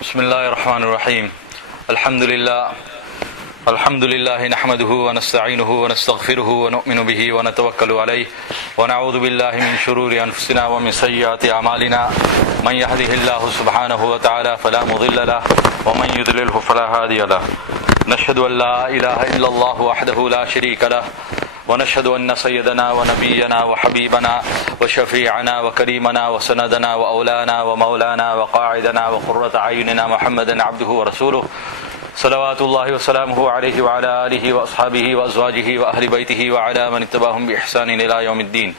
بسم الله الرحمن الرحيم الحمد لله نحمده ونستعينه ونستغفره ونؤمن به ونتوكل عليه ونعوذ بالله من شرور أنفسنا ومن سيئات أعمالنا من يهده الله سبحانه وتعالى فلا مضل له ومن يضلله فلا هادي له نشهد أن لا إله إلا الله وحده لا شريك له ونشهد أن سيدنا ونبينا وحبيبنا وشفيعنا وكريمنا وسندنا وأولانا ومولانا وقاعدنا وقرة عيننا محمدا عبده ورسوله صلوات الله وسلامه عليه وعلى آله وأصحابه وأزواجه وأهل بيته وعلى من اتبعهم بإحسان إلى يوم الدين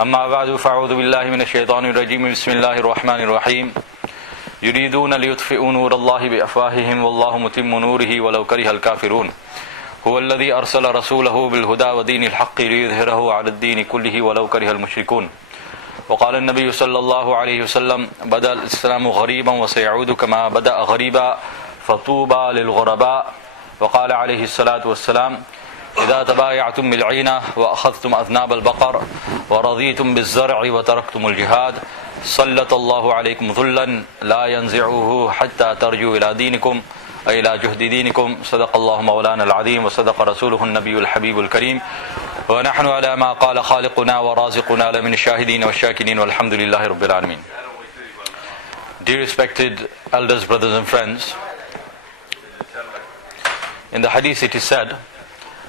أما بعد فأعوذ بالله من الشيطان الرجيم بسم الله الرحمن الرحيم يريدون ليطفئوا نور الله بأفواههم والله متم نوره ولو كره الكافرون هو الذي أرسل رسوله بالهدى ودين الحق ليظهره على الدين كله ولو كره المشركون وقال النبي صلى الله عليه وسلم بدأ الإسلام غريبا وسيعود كما بدأ غريبا فطوبى للغرباء وقال عليه الصلاة والسلام إذا تبايعتم بالعينة وأخذتم أذناب البقر ورضيتم بالزرع وتركتم الجهاد سلط الله عليكم ذلا لا ينزعوه حتى ترجوا إلى دينكم أي إلى جهد دينكم صدق الله مولانا العظيم وصدق رسوله النبي الحبيب الكريم ونحن على ما قال خالقنا ورازقنا لمن الشاهدين والشاكرين والحمد لله رب العالمين. Dear respected elders, brothers and friends, in the hadith it is said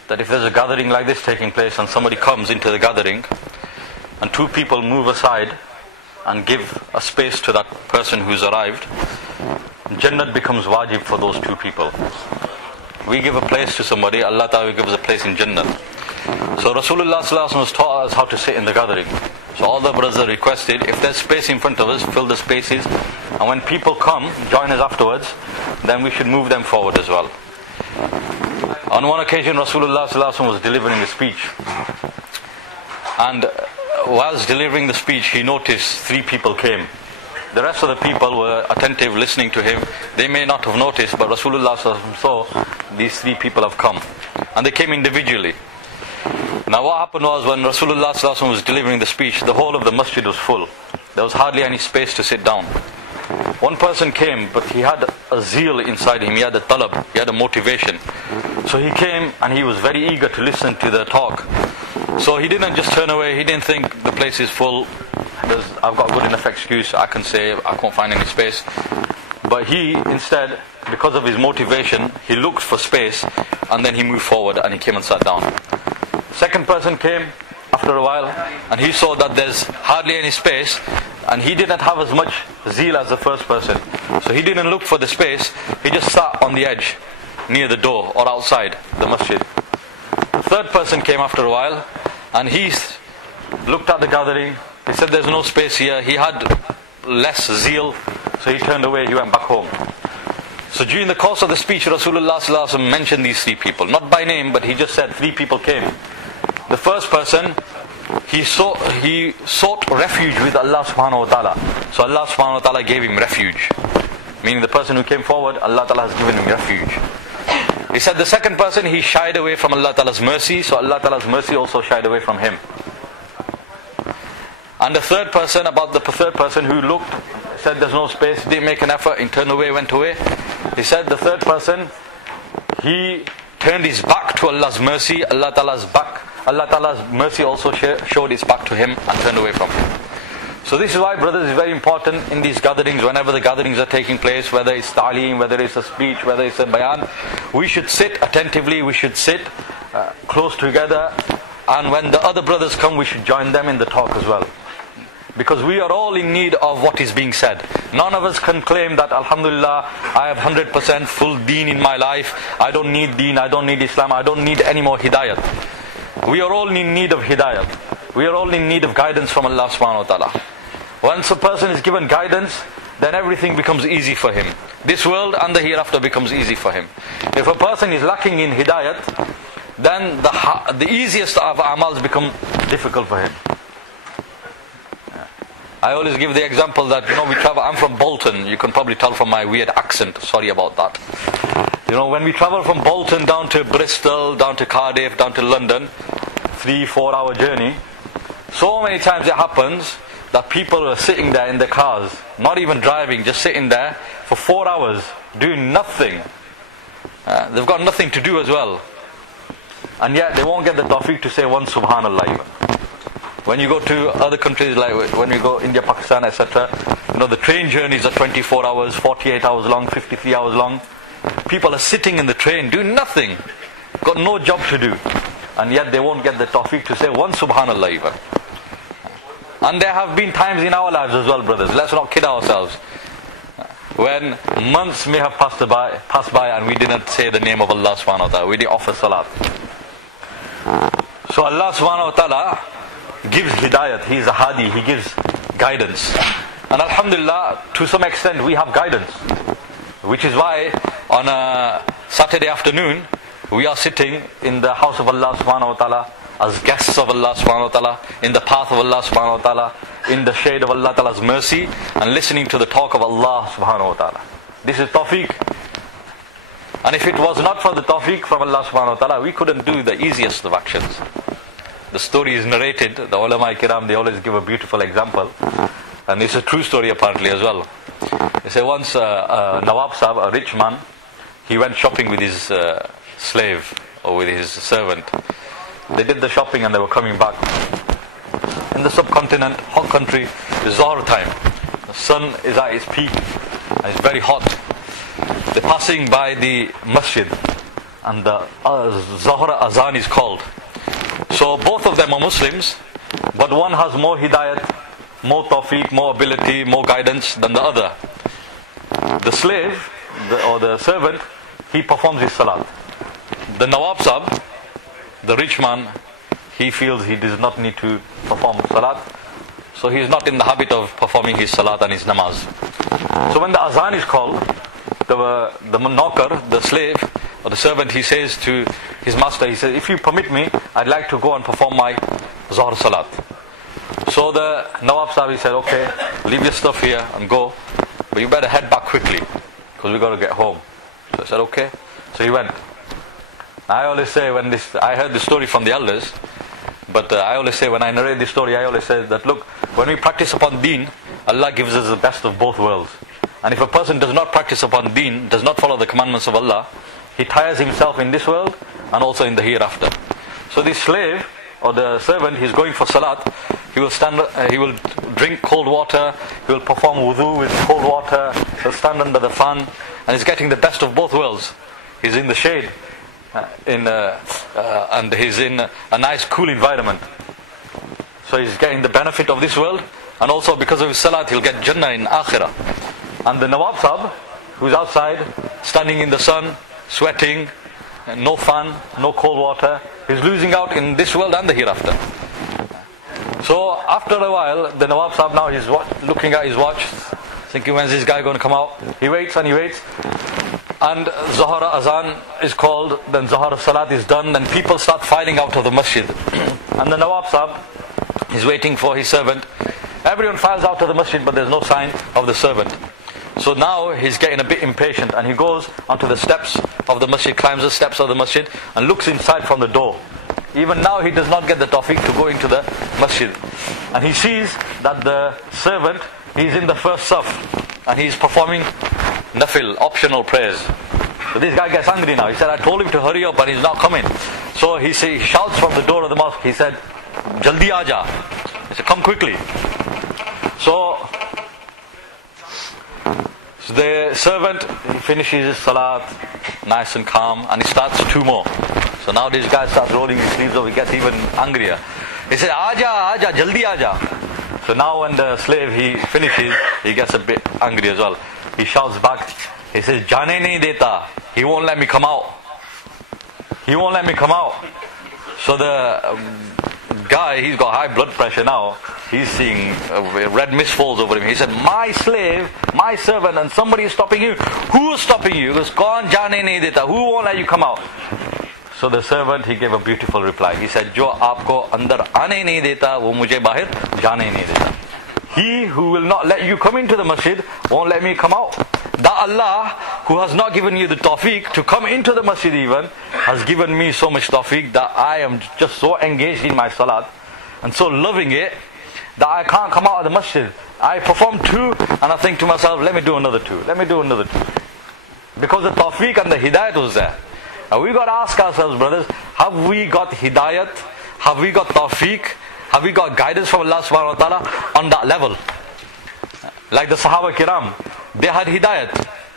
that if there's a gathering like this taking place and somebody comes into the gathering and two people move aside and give a space to that person who's arrived, Jannat becomes wajib for those two people. We give a place to somebody, Allah Ta'ala gives a place in Jannat. So Rasulullah Sallallahu Alaihi Wasallam has taught us how to sit in the gathering. So all the brothers are requested, if there's space in front of us, fill the spaces, and when people come, join us afterwards, then we should move them forward as well. On one occasion Rasulullah Sallallahu Alaihi Wasallam was delivering a speech, and whilst delivering the speech he noticed three people came. The rest of the people were attentive listening to him. They may not have noticed, but Rasulullah Sallallahu Alaihi Wasallam saw these three people have come, and they came individually. Now what happened was, when Rasulullah Sallallahu Alaihi Wasallam was delivering the speech, the whole of the masjid was full. There was hardly any space to sit down. One person came, but he had a zeal inside him, he had a talab, he had a motivation. So he came and he was very eager to listen to the talk. So he didn't just turn away, he didn't think the place is full, I've got a good enough excuse, I can say I can't find any space. But he instead, because of his motivation, he looked for space and then he moved forward and he came and sat down. Second person came after a while and he saw that there's hardly any space, and he didn't have as much zeal as the first person. So he didn't look for the space, he just sat on the edge near the door or outside the masjid. The third person came after a while and he looked at the gathering. He said there's no space here. He had less zeal, so he turned away, he went back home. So during the course of the speech, Rasulullah Sallallahu Alaihi Wasallam mentioned these three people, not by name, but he just said three people came. The first person, he sought refuge with Allah Subhanahu Wa Ta'ala. So Allah Subhanahu Wa Ta'ala gave him refuge. Meaning the person who came forward, Allah Ta'ala has given him refuge. He said the second person, he shied away from Allah Ta'ala's mercy, so Allah Ta'ala's mercy also shied away from him. And the third person, about the third person who looked, said there's no space, didn't make an effort, and turned away, went away. He said the third person, he turned his back to Allah's mercy, Allah Ta'ala's mercy also showed its back to him and turned away from him. So this is why, brothers, it's very important in these gatherings, whenever the gatherings are taking place, whether it's ta'aleem, whether it's a speech, whether it's a bayan, we should sit attentively, we should sit close together, and when the other brothers come, we should join them in the talk as well. Because we are all in need of what is being said. None of us can claim that, Alhamdulillah, I have 100% full deen in my life, I don't need deen, I don't need Islam, I don't need any more hidayat. We are all in need of hidayat. We are all in need of guidance from Allah Subhanahu Wa Ta'ala. Once a person is given guidance, then everything becomes easy for him. This world and the hereafter becomes easy for him. If a person is lacking in hidayat, then the easiest of amals become difficult for him. I always give the example that, we travel, I'm from Bolton, you can probably tell from my weird accent, sorry about that. When we travel from Bolton down to Bristol, down to Cardiff, down to London, 3-4 hour journey, so many times it happens that people are sitting there in their cars, not even driving, just sitting there, for 4 hours doing nothing. They've got nothing to do as well. And yet they won't get the tawfiq to say one subhanallah even. When you go to other countries, like when we go India, Pakistan, etc., the train journeys are 24 hours, 48 hours long, 53 hours long. People are sitting in the train doing nothing, got no job to do, and yet they won't get the tawfiq to say one subhanallah even. And there have been times in our lives as well, brothers, let's not kid ourselves, when months may have passed by and we didn't say the name of Allah subhanahu wa ta'ala, we didn't offer salat. So Allah subhanahu wa ta'ala gives hidayat, He is a hadi, He gives guidance. And alhamdulillah, to some extent we have guidance, which is why on a Saturday afternoon we are sitting in the house of Allah subhanahu wa ta'ala as guests of Allah subhanahu wa ta'ala, in the path of Allah subhanahu wa ta'ala, in the shade of Allah ta'ala's mercy, and listening to the talk of Allah subhanahu wa ta'ala. This is tawfiq. And if it was not for the tawfiq from Allah subhanahu wa ta'ala, we couldn't do the easiest of actions. The story is narrated, the ulama kiram, they always give a beautiful example, and it's a true story apparently as well. They say once Nawab Sahib, a rich man, he went shopping with his slave or with his servant. They did the shopping and they were coming back. In the subcontinent, hot country, it's Zohar time. The sun is at its peak and it's very hot. They're passing by the masjid and the Zohar azan is called. So both of them are Muslims, but one has more hidayat, more tawfiq, more ability, more guidance than the other. The slave, or the servant, he performs his salat. The Nawab Sahib, the rich man, he feels he does not need to perform salat, so he is not in the habit of performing his salat and his namaz. So when the azan is called, the knocker, the slave or the servant, he says to his master, he says, if you permit me, I'd like to go and perform my Zohar salat. So the Nawab Sahib, he said, okay, leave your stuff here and go, but you better head back quickly because we got to get home. So I said, okay. So he went. I always say, I heard this story from the elders, but I always say, when I narrate this story, I always say that, look, when we practice upon deen, Allah gives us the best of both worlds. And if a person does not practice upon deen, does not follow the commandments of Allah, he tires himself in this world and also in the hereafter. So the slave or the servant, he's going for salat, he will drink cold water, he will perform wudu with cold water, he'll stand under the fan, and he's getting the best of both worlds. He's in the shade, and he's in a nice cool environment. So he's getting the benefit of this world, and also because of his salat he'll get Jannah in Akhirah. And the Nawab Sahib, who's outside, standing in the sun, sweating, no fan, no cold water, he's losing out in this world and the hereafter. So after a while, the Nawab Sahib now is looking at his watch, thinking, when's this guy going to come out? He waits and he waits, and Zohar azan is called, then Zohar salat is done, then people start filing out of the masjid. And the Nawab Sahib is waiting for his servant. Everyone files out of the masjid, but there's no sign of the servant. So now he's getting a bit impatient, and he goes onto the steps of the masjid, climbs the steps of the masjid and looks inside from the door. Even now he does not get the tawfiq to go into the masjid, and he sees that the servant, he's in the first saf and he's performing nafil, optional prayers. So this guy gets angry now. He said, I told him to hurry up and he's not coming. So he shouts from the door of the mosque, he said, Jaldi aaja. He said, come quickly. So the servant, he finishes his salat nice and calm, and he starts two more. So now this guy starts rolling his sleeves up, he gets even angrier. He says, Aaja, aaja, jaldi aaja. So now when the slave, he finishes, he gets a bit angry as well. He shouts back, he says, Jaane nahi deta. He won't let me come out. He won't let me come out. So the guy, he's got high blood pressure now. He's seeing red mist falls over him. He said, my slave, my servant, and somebody is stopping you. Who is stopping you? He goes, Kaun jaane nahi deta. Who won't let you come out? So the servant, he gave a beautiful reply. He said, Jo aapko andar aane nahi deta, wo mujhe bahir jaane nahi deta. He who will not let you come into the masjid won't let me come out. That Allah, who has not given you the tawfiq to come into the masjid even, has given me so much tawfiq that I am just so engaged in my salat and so loving it that I can't come out of the masjid. I perform 2 and I think to myself, let me do another 2. Let me do another 2. Because the tawfiq and the hidayat was there. Now we got to ask ourselves, brothers, have we got hidayat? Have we got tawfiq? Have we got guidance from Allah subhanahu wa ta'ala on that level? Like the Sahaba Kiram, they had hidayat,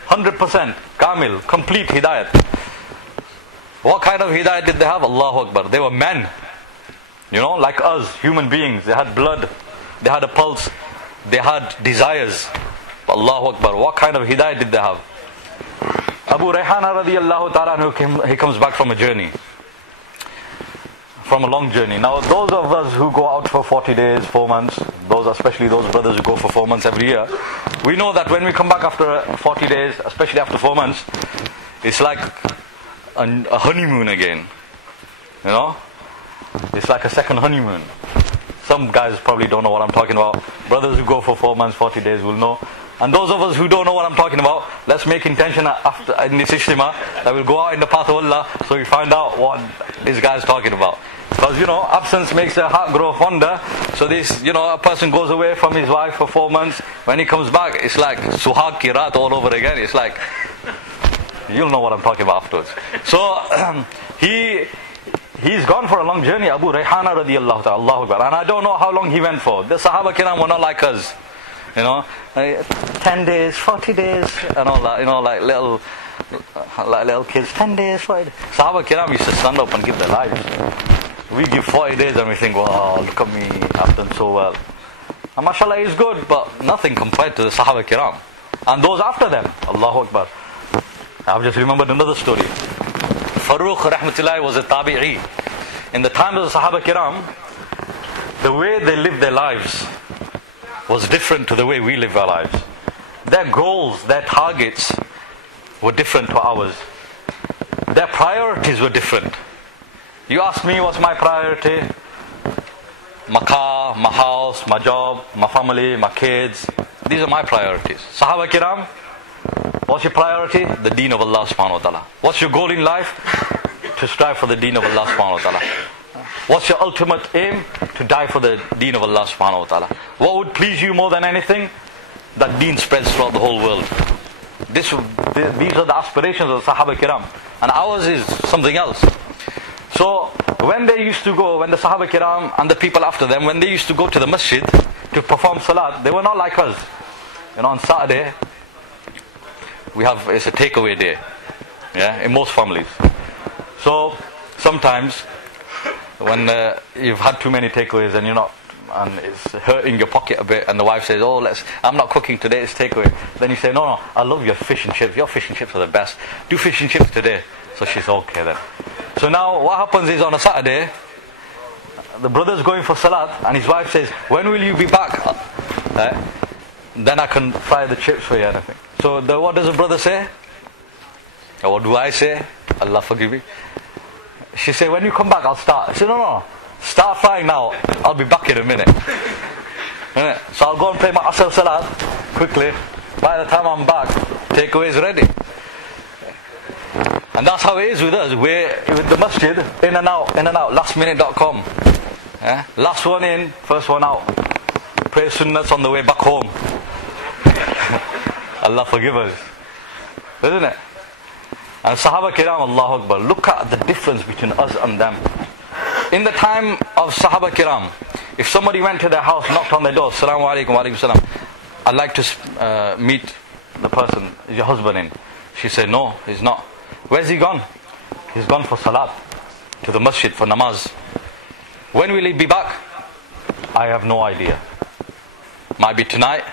100%, kamil, complete hidayat. What kind of hidayat did they have? Allahu Akbar. They were men, like us, human beings. They had blood, they had a pulse, they had desires. Allahu Akbar. What kind of hidayat did they have? Abu Rayhana radiyallahu ta'ala, he comes back from a journey, from a long journey. Now those of us who go out for 40 days, 4 months, especially those brothers who go for 4 months every year, we know that when we come back after 40 days, especially after 4 months, it's like a honeymoon again. It's like a second honeymoon. Some guys probably don't know what I'm talking about. Brothers who go for 4 months, 40 days will know. And those of us who don't know what I'm talking about, let's make intention after in this ijtima that we'll go out in the path of Allah so we find out what this guy's talking about. Because absence makes the heart grow fonder. So this, a person goes away from his wife for 4 months. When he comes back, it's like suhag ki raat all over again. It's like, you'll know what I'm talking about afterwards. So he's gone for a long journey, Abu Rayhana radiyallahu ta'ala, Allahu Akbar. And I don't know how long he went for. The Sahaba Kiram were not like us. 10 days, 40 daes, and all that, like little kids, 10 days, 40 days. Sahaba Kiram used to stand up and give their lives. We give 40 days and we think, wow, look at me, I've done so well. And mashallah is good, but nothing compared to the Sahaba Kiram. And those after them, Allahu Akbar. I've just remembered another story. Farooq rahmatullahi was a Tablighi. In the time of the Sahaba Kiram, the way they lived their lives was different to the way we live our lives. Their goals, their targets were different to ours. Their priorities were different. You ask me what's my priority? My car, my house, my job, my family, my kids. These are my priorities. Sahaba Kiram, what's your priority? The deen of Allah subhanahu wa ta'ala. What's your goal in life? To strive for the deen of Allah subhanahu wa ta'ala. What's your ultimate aim? To die for the deen of Allah subhanahu wa ta'ala. What would please you more than anything? That deen spreads throughout the whole world. These are the aspirations of the Sahaba Kiram. And ours is something else. So when the Sahaba Kiram and the people after them, when they used to go to the masjid to perform salat, they were not like us. On Saturday, it's a takeaway day. In most families. So sometimes when you've had too many takeaways and it's hurting your pocket a bit, and the wife says, I'm not cooking today, it's takeaway. Then you say, no, I love your fish and chips. Your fish and chips are the best. Do fish and chips today. So she's okay then. So now what happens is on a Saturday, the brother's going for salat and his wife says, when will you be back? Then I can fry the chips for you and everything. So what does the brother say? Or what do I say? Allah forgive me. She said, when you come back, I'll start. I said, no. Start frying now. I'll be back in a minute. So I'll go and play my Asr Salat quickly. By the time I'm back, takeaway is ready. And that's how it is with us. We're with the masjid, in and out, lastminute.com. Last one in, first one out. Pray sunnats on the way back home. Allah forgive us. Isn't it? And Sahaba Kiram, Allahu Akbar, look at the difference between us and them. In the time of Sahaba Kiram, if somebody went to their house, knocked on their door, Assalamu alaikum, wa alaikum salam, I'd like to meet the person, is your husband in? She said, no, he's not. Where's he gone? He's gone for salat, to the masjid for namaz. When will he be back? I have no idea. Might be tonight,